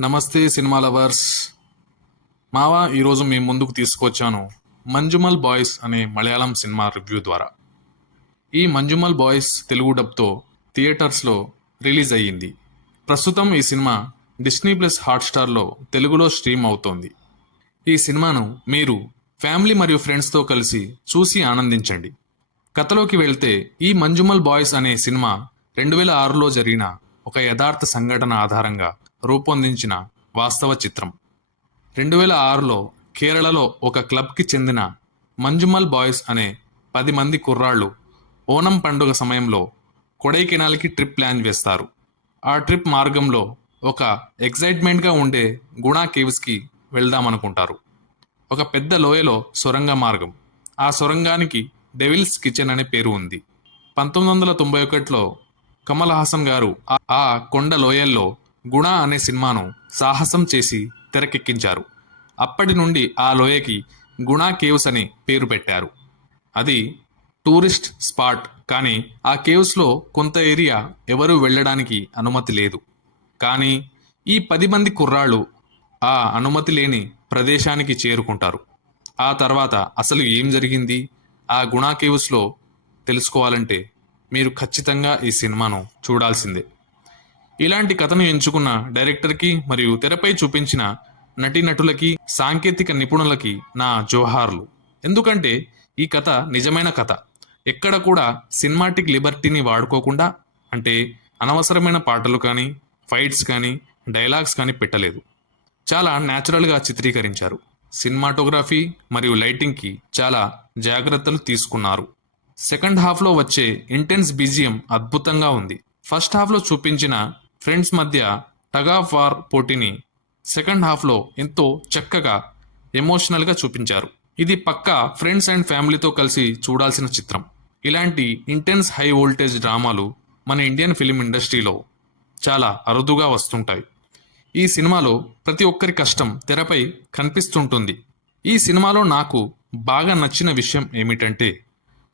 నమస్తే cinema lovers. మావా ఈరోజు మీ ముందుకు తీసుకొచ్చాను మంజుమల్ బాయ్స్ అనే మలయాళం సినిమా రివ్యూ ద్వారా. ఈ మంజుమల్ బాయ్స్ తెలుగు డబ్తో థియేటర్స్లో రిలీజ్ అయ్యింది. ప్రస్తుతం ఈ సినిమా డిస్నీ ప్లస్ హాట్స్టార్లో తెలుగులో స్ట్రీమ్ అవుతోంది. ఈ సినిమాను మీరు ఫ్యామిలీ మరియు ఫ్రెండ్స్తో కలిసి చూసి ఆనందించండి. కథలోకి వెళ్తే ఈ మంజుమల్ బాయ్స్ అనే సినిమా రెండు వేల ఆరులో జరిగిన ఒక యథార్థ సంఘటన ఆధారంగా రూపొందించిన వాస్తవ చిత్రం. రెండు వేల ఆరులో కేరళలో ఒక క్లబ్కి చెందిన మంజుమల్ బాయ్స్ అనే పది మంది కుర్రాళ్ళు ఓనం పండుగ సమయంలో కొడైకెనాల్కి ట్రిప్ ప్లాన్ వేస్తారు. ఆ ట్రిప్ మార్గంలో ఒక ఎగ్జైట్మెంట్గా ఉండే గుణా కేవ్స్కి వెళ్దామనుకుంటారు. ఒక పెద్ద లోయలో సొరంగ మార్గం. ఆ సొరంగానికి డెవిల్స్ కిచెన్ అనే పేరు ఉంది. పంతొమ్మిది వందల తొంభై ఒకటిలో కమల్ హాసన్ గారు ఆ కొండ లోయల్లో గుణ అనే సినిమాను సాహసం చేసి తెరకెక్కించారు. అప్పటి నుండి ఆ లోయకి గుణా కేవ్స్ అని పేరు పెట్టారు. అది టూరిస్ట్ స్పాట్ కానీ ఆ కేవ్స్లో కొంత ఏరియా ఎవరూ వెళ్ళడానికి అనుమతి లేదు. కానీ ఈ పది మంది కుర్రాళ్ళు ఆ అనుమతి లేని ప్రదేశానికి చేరుకుంటారు. ఆ తర్వాత అసలు ఏం జరిగింది? ఆ గుణా కేవ్స్లో తెలుసుకోవాలంటే మీరు ఖచ్చితంగా ఈ సినిమాను చూడాల్సిందే. ఇలాంటి కథను ఎంచుకున్న డైరెక్టర్కి మరియు తెరపై చూపించిన నటీనటులకి సాంకేతిక నిపుణులకి నా జోహార్లు. ఎందుకంటే ఈ కథ నిజమైన కథ. ఎక్కడ కూడా సినిమాటిక్ లిబర్టీని వాడుకోకుండా అంటే అనవసరమైన పాటలు కానీ ఫైట్స్ కానీ డైలాగ్స్ కానీ పెట్టలేదు. చాలా న్యాచురల్గా చిత్రీకరించారు. సినిమాటోగ్రఫీ మరియు లైటింగ్కి చాలా జాగ్రత్తలు తీసుకున్నారు. సెకండ్ హాఫ్లో వచ్చే ఇంటెన్స్ బీజియం అద్భుతంగా ఉంది. ఫస్ట్ హాఫ్లో చూపించిన ఫ్రెండ్స్ మధ్య టగ్ ఆఫ్ వార్ పోటీని సెకండ్ హాఫ్లో ఎంతో చక్కగా ఎమోషనల్గా చూపించారు. ఇది పక్కా ఫ్రెండ్స్ అండ్ ఫ్యామిలీతో కలిసి చూడాల్సిన చిత్రం. ఇలాంటి ఇంటెన్స్ హై వోల్టేజ్ డ్రామాలు మన ఇండియన్ ఫిలిం ఇండస్ట్రీలో చాలా అరుదుగా వస్తుంటాయి. ఈ సినిమాలో ప్రతి ఒక్కరి కష్టం తెరపై కనిపిస్తుంటుంది. ఈ సినిమాలో నాకు బాగా నచ్చిన విషయం ఏమిటంటే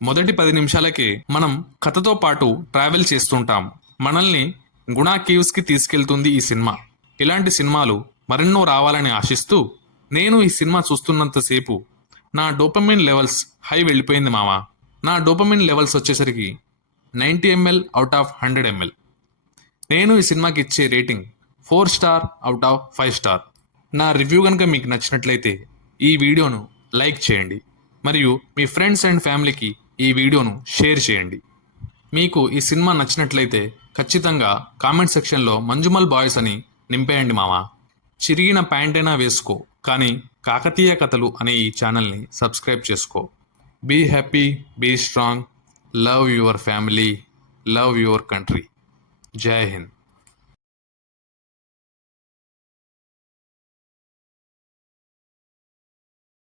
మొదటి పది నిమిషాలకే మనం కథతో పాటు ట్రావెల్ చేస్తుంటాం. మనల్ని గుణా కేవ్స్కి తీసుకెళ్తుంది ఈ సినిమా. ఇలాంటి సినిమాలు మరెన్నో రావాలని ఆశిస్తూ నేను ఈ సినిమా చూస్తున్నంతసేపు నా డోపమిన్ లెవెల్స్ హై వెళ్ళిపోయింది మావా. నా డోపమిన్ లెవెల్స్ వచ్చేసరికి ninety ML out of hundred ML. నేను ఈ సినిమాకి ఇచ్చే rating four star out of five star. నా రివ్యూ కనుక మీకు నచ్చినట్లయితే ఈ వీడియోను లైక్ చేయండి. మరియు మీ ఫ్రెండ్స్ అండ్ ఫ్యామిలీకి ఈ వీడియోను షేర్ చేయండి. మీకు ఈ సినిమా నచ్చినట్లయితే ఖచ్చితంగా కామెంట్ సెక్షన్లో మంజుమల్ బాయ్స్ అని నింపేయండి మామ. చిరిగిన ప్యాంటైనా వేసుకో కానీ కాకతీయ కథలు అనే ఈ ఛానల్ని సబ్స్క్రైబ్ చేసుకో. Be happy be strong love your family love your country. జై హింద్.